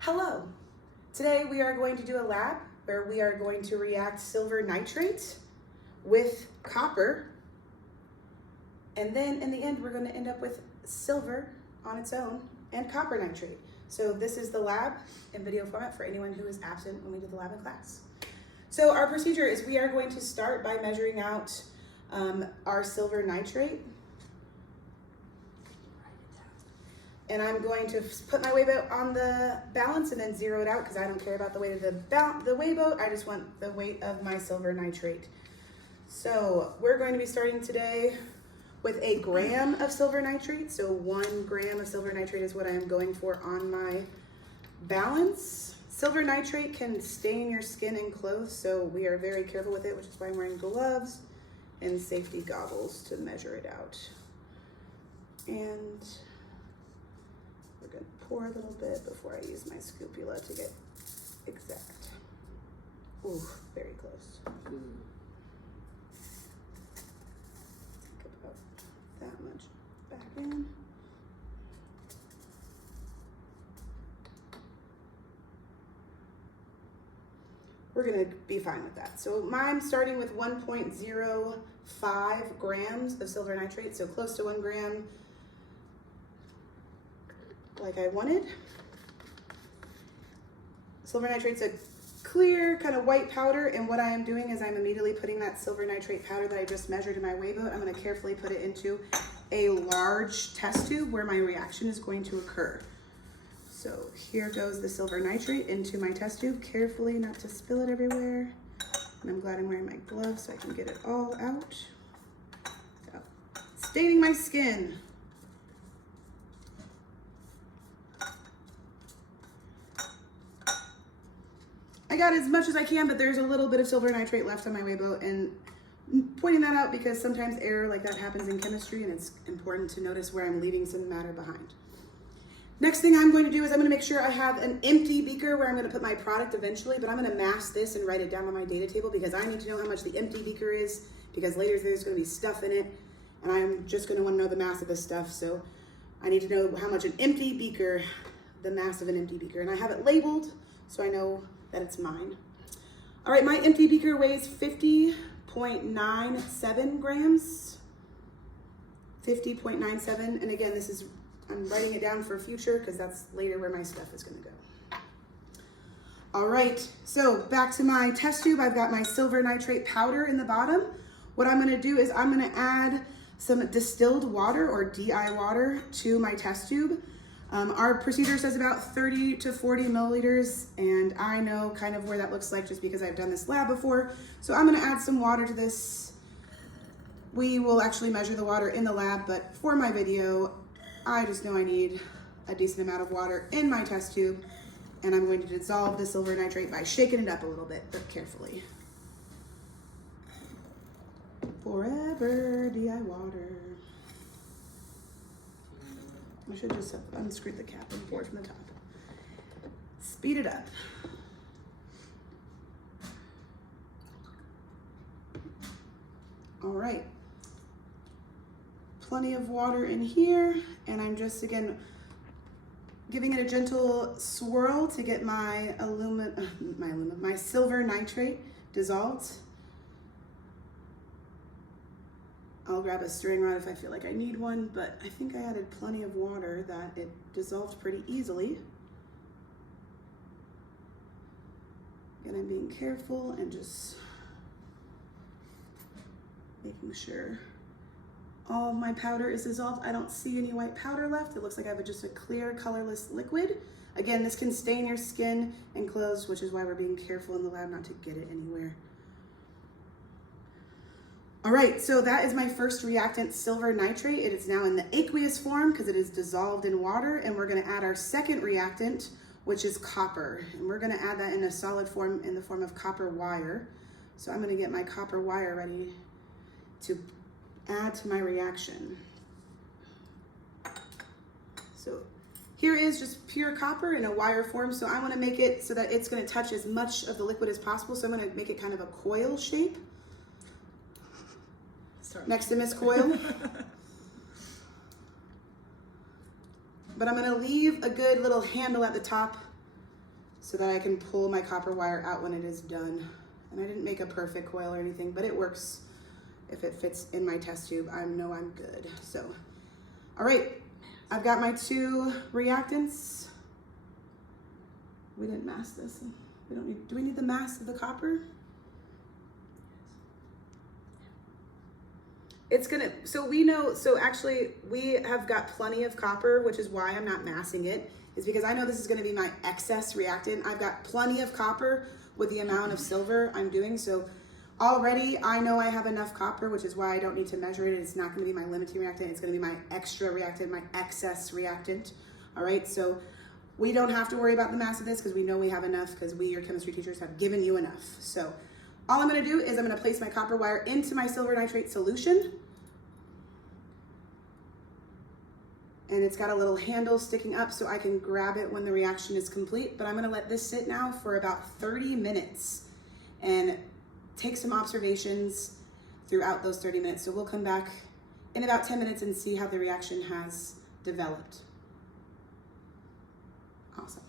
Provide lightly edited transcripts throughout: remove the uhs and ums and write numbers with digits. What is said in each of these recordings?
Hello! Today we are going to do a lab where we are going to react silver nitrate with copper, and then in the end we're going to end up with silver on its own and copper nitrate. So this is the lab in video format for anyone who is absent when we did the lab in class. So our procedure is we are going to start by measuring out our silver nitrate. And I'm going to put my weigh boat on the balance and then zero it out because I don't care about the weight of the weigh boat. I just want the weight of my silver nitrate. So we're going to be starting today with 1 gram of silver nitrate. So 1 gram of silver nitrate is what I am going for on my balance. Silver nitrate can stain your skin and clothes, so we are very careful with it, which is why I'm wearing gloves and safety goggles to measure it out. And we're going to pour a little bit before I use my scoopula to get exact. Ooh, very close. Take about that much back in. We're going to be fine with that. So I'm starting with 1.05 grams of silver nitrate, so close to 1 gram, like I wanted. Silver nitrate's a clear kind of white powder, and what I am doing is I'm immediately putting that silver nitrate powder that I just measured in my weigh boat, I'm going to carefully put it into a large test tube where my reaction is going to occur. So here goes the silver nitrate into my test tube, carefully not to spill it everywhere. And I'm glad I'm wearing my gloves so I can get it all out without staining my skin. I got as much as I can, but there's a little bit of silver nitrate left on my weigh boat, and I'm pointing that out because sometimes error like that happens in chemistry, and it's important to notice where I'm leaving some matter behind. Next thing I'm going to do is I'm going to make sure I have an empty beaker where I'm going to put my product eventually, but I'm going to mask this and write it down on my data table because I need to know how much the empty beaker is, because later there's going to be stuff in it, and I'm just going to want to know the mass of this stuff, so I need to know how much an empty beaker, the mass of an empty beaker, and I have it labeled so I know that it's mine. All right, my empty beaker weighs 50.97 grams. 50.97, and again, this is, I'm writing it down for future because that's later where my stuff is gonna go. All right, so back to my test tube. I've got my silver nitrate powder in the bottom. What I'm gonna do is I'm gonna add some distilled water or DI water to my test tube. Our procedure says about 30 to 40 milliliters, and I know kind of where that looks like just because I've done this lab before. So I'm gonna add some water to this. We will actually measure the water in the lab, but for my video, I just know I need a decent amount of water in my test tube, and I'm going to dissolve the silver nitrate by shaking it up a little bit, but carefully. Forever DI water. I should just have unscrewed the cap and poured from the top. Speed it up. All right. Plenty of water in here, and I'm just, again, giving it a gentle swirl to get my my silver nitrate dissolved. I'll grab a stirring rod if I feel like I need one, but I think I added plenty of water that it dissolved pretty easily. And I'm being careful and just making sure all of my powder is dissolved. I don't see any white powder left. It looks like I have just a clear, colorless liquid. Again, this can stain your skin and clothes, which is why we're being careful in the lab not to get it anywhere. All right, so that is my first reactant, silver nitrate. It is now in the aqueous form because it is dissolved in water, and we're gonna add our second reactant, which is copper. And we're gonna add that in a solid form, in the form of copper wire. So I'm gonna get my copper wire ready to add to my reaction. So here is just pure copper in a wire form. So I wanna make it so that it's gonna touch as much of the liquid as possible. So I'm gonna make it kind of a coil shape. Next to Miss Coil. But I'm gonna leave a good little handle at the top so that I can pull my copper wire out when it is done. And I didn't make a perfect coil or anything, but it works. If it fits in my test tube, I know I'm good. So, all right, I've got my 2 reactants. We didn't mask this. We don't need, do we need the mask of the copper? It's gonna, so we know, so actually we have got plenty of copper, which is why I'm not massing it, is because I know this is gonna be my excess reactant. I've got plenty of copper with the amount of silver I'm doing. So already I know I have enough copper, which is why I don't need to measure it. It's not gonna be my limiting reactant. It's gonna be my extra reactant, my excess reactant. All right, so we don't have to worry about the mass of this because we know we have enough because we, your chemistry teachers, have given you enough. So all I'm gonna do is I'm gonna place my copper wire into my silver nitrate solution. And it's got a little handle sticking up so I can grab it when the reaction is complete. But I'm gonna let this sit now for about 30 minutes and take some observations throughout those 30 minutes. So we'll come back in about 10 minutes and see how the reaction has developed. Awesome.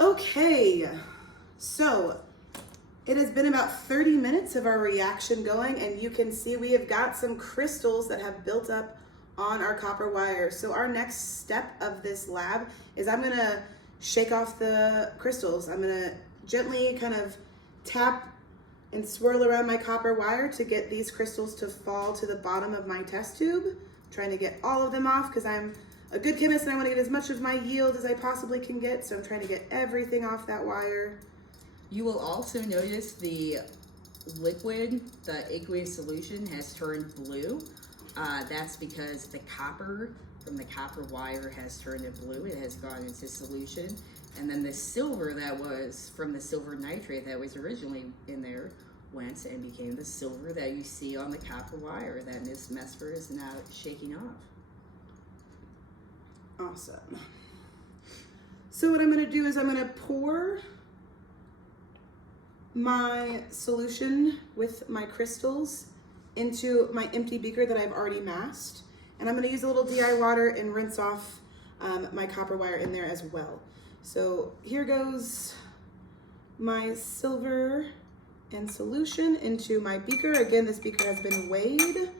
Okay, so it has been about 30 minutes of our reaction going, and you can see we have got some crystals that have built up on our copper wire. So our next step of this lab is I'm gonna shake off the crystals. I'm gonna gently kind of tap and swirl around my copper wire to get these crystals to fall to the bottom of my test tube. I'm trying to get all of them off because I'm a good chemist and I want to get as much of my yield as I possibly can get. So I'm trying to get everything off that wire. You will also notice the liquid, the aqueous solution has turned blue. That's because the copper from the copper wire has turned it blue. It has gone into solution. And then the silver that was from the silver nitrate that was originally in there went and became the silver that you see on the copper wire that Miss Mesfer is now shaking off. Awesome. So what I'm gonna do is I'm gonna pour my solution with my crystals into my empty beaker that I've already masked. And I'm gonna use a little DI water and rinse off my copper wire in there as well. So here goes my silver and solution into my beaker. Again, this beaker has been weighed.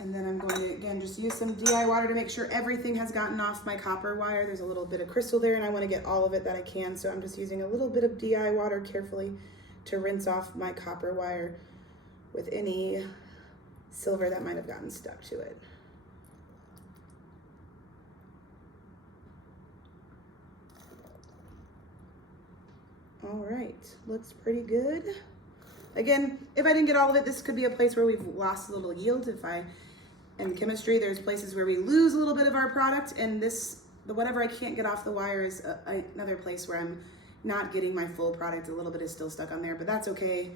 And then I'm going to, again, just use some DI water to make sure everything has gotten off my copper wire. There's a little bit of crystal there and I want to get all of it that I can. So I'm just using a little bit of DI water carefully to rinse off my copper wire with any silver that might have gotten stuck to it. All right, looks pretty good. Again, if I didn't get all of it, this could be a place where we've lost a little yield. In chemistry, there's places where we lose a little bit of our product, and whatever I can't get off the wire is another place where I'm not getting my full product. A little bit is still stuck on there, but that's okay.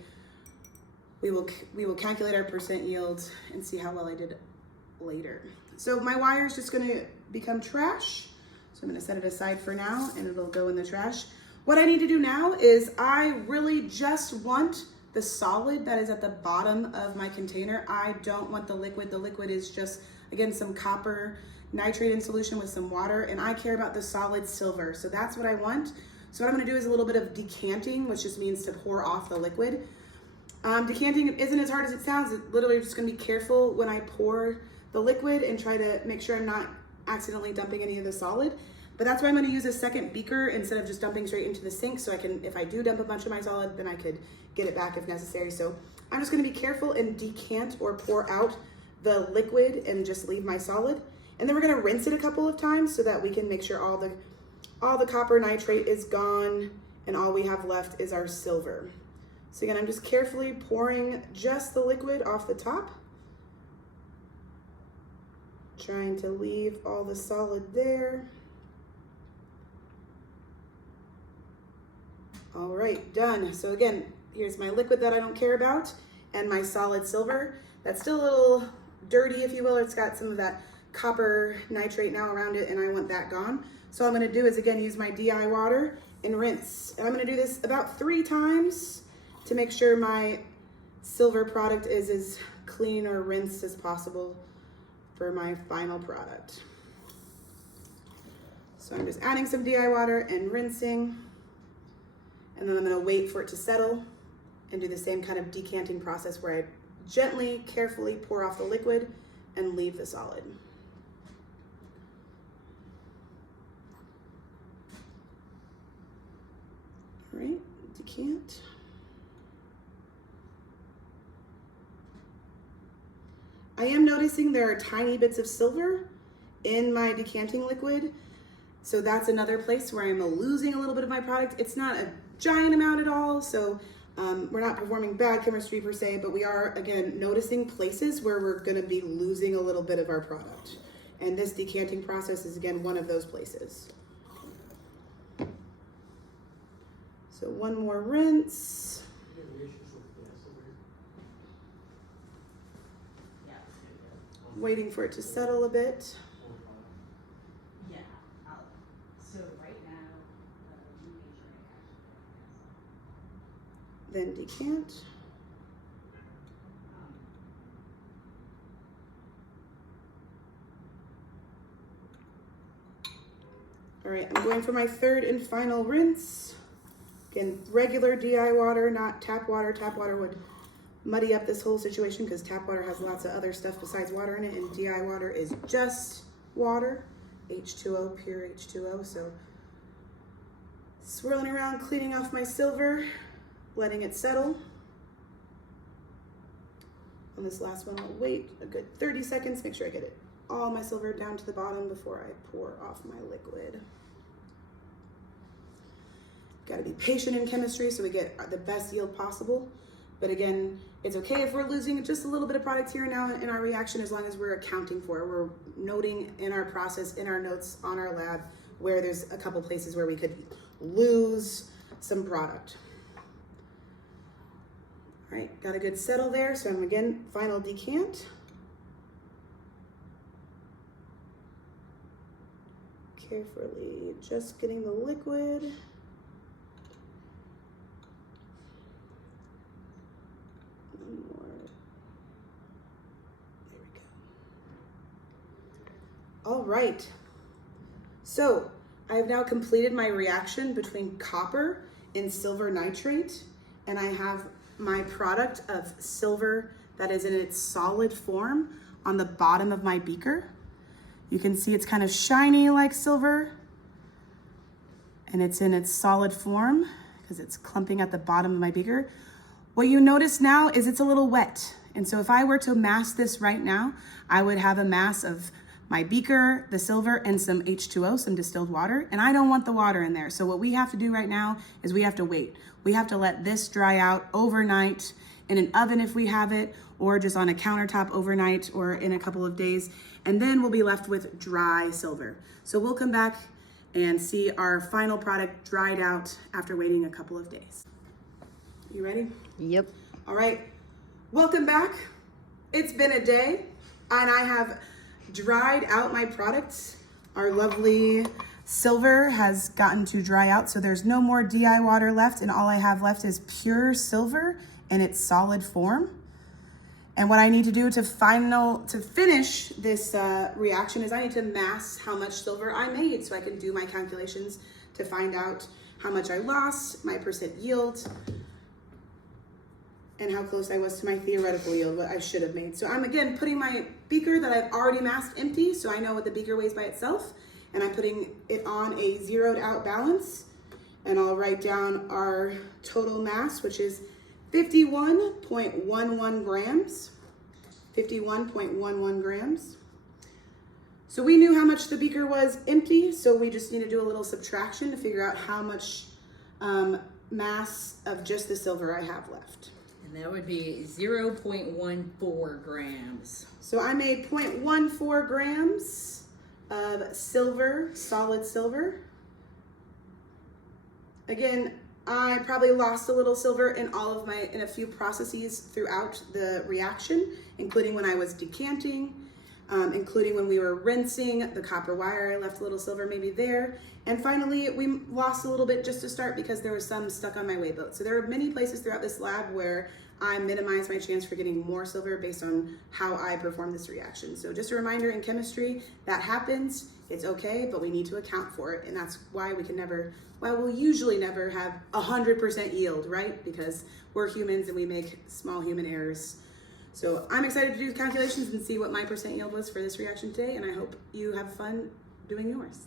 We will calculate our percent yield and see how well I did later. So my wire is just gonna become trash. So I'm gonna set it aside for now and it'll go in the trash. What I need to do now is I really just want the solid that is at the bottom of my container. I don't want the liquid. The liquid is just, again, some copper nitrate in solution with some water, and I care about the solid silver. So that's what I want. So what I'm gonna do is a little bit of decanting, which just means to pour off the liquid. Decanting isn't as hard as it sounds. It's literally just gonna be careful when I pour the liquid and try to make sure I'm not accidentally dumping any of the solid. But that's why I'm gonna use a second beaker instead of just dumping straight into the sink, so I can, if I do dump a bunch of my solid, then I could get it back if necessary. So I'm just gonna be careful and decant or pour out the liquid and just leave my solid. And then we're gonna rinse it a couple of times so that we can make sure all the copper nitrate is gone and all we have left is our silver. So again, I'm just carefully pouring just the liquid off the top, trying to leave all the solid there. All right, done. So again, here's my liquid that I don't care about and my solid silver. That's still a little dirty, if you will. It's got some of that copper nitrate now around it, and I want that gone. So all I'm gonna do is, again, use my DI water and rinse. And I'm gonna do this about 3 times to make sure my silver product is as clean or rinsed as possible for my final product. So I'm just adding some DI water and rinsing, and then I'm gonna wait for it to settle and do the same kind of decanting process where I gently, carefully pour off the liquid and leave the solid. All right, decant. I am noticing there are tiny bits of silver in my decanting liquid. So that's another place where I'm losing a little bit of my product. It's not a giant amount at all, so we're not performing bad chemistry per se, but we are, again, noticing places where we're gonna be losing a little bit of our product. And this decanting process is, again, one of those places. So one more rinse. Waiting for it to settle a bit. Yeah. So right now, Then decant. All right, I'm going for my 3rd and final rinse. Again, regular DI water, not tap water. Tap water would muddy up this whole situation because tap water has lots of other stuff besides water in it, and DI water is just water, H2O, pure H2O. So swirling around, cleaning off my silver, letting it settle. On this last one, I'll wait a good 30 seconds, make sure I get it all my silver down to the bottom before I pour off my liquid. Got to be patient in chemistry so we get the best yield possible. But again, it's okay if we're losing just a little bit of product here and now in our reaction, as long as we're accounting for it. We're noting in our process, in our notes on our lab, where there's a couple places where we could lose some product. All right, got a good settle there. So I'm, again, final decant. Carefully just getting the liquid. One more. There we go. All right. So I've now completed my reaction between copper and silver nitrate, and I have my product of silver that is in its solid form on the bottom of my beaker. You can see it's kind of shiny like silver, and it's in its solid form because it's clumping at the bottom of my beaker. What you notice now is it's a little wet. And so if I were to mass this right now, I would have a mass of my beaker, the silver, and some H2O, some distilled water, and I don't want the water in there. So what we have to do right now is we have to wait. We have to let this dry out overnight in an oven if we have it, or just on a countertop overnight or in a couple of days, and then we'll be left with dry silver. So we'll come back and see our final product dried out after waiting a couple of days. You ready? Yep. All right, welcome back. It's been a day, and I have dried out my products. Our lovely silver has gotten to dry out, so there's no more DI water left, and all I have left is pure silver in its solid form. And what I need to do to finish this reaction is I need to mass how much silver I made so I can do my calculations to find out how much I lost, my percent yield, and how close I was to my theoretical yield, what I should have made. So I'm, again, putting my beaker that I've already massed empty, so I know what the beaker weighs by itself, and I'm putting it on a zeroed out balance, and I'll write down our total mass, which is 51.11 grams. 51.11 grams. So we knew how much the beaker was empty, so we just need to do a little subtraction to figure out how much mass of just the silver I have left. And that would be 0.14 grams. So I made 0.14 grams of silver, solid silver. Again, I probably lost a little silver in a few processes throughout the reaction, including when I was decanting, including when we were rinsing the copper wire. I left a little silver maybe there. And finally, we lost a little bit just to start because there was some stuck on my weigh boat. So there are many places throughout this lab where I minimize my chance for getting more silver based on how I perform this reaction. So just a reminder, in chemistry, that happens. It's okay, but we need to account for it. And that's why we'll usually never have 100% yield, right? Because we're humans and we make small human errors. So I'm excited to do the calculations and see what my percent yield was for this reaction today, and I hope you have fun doing yours.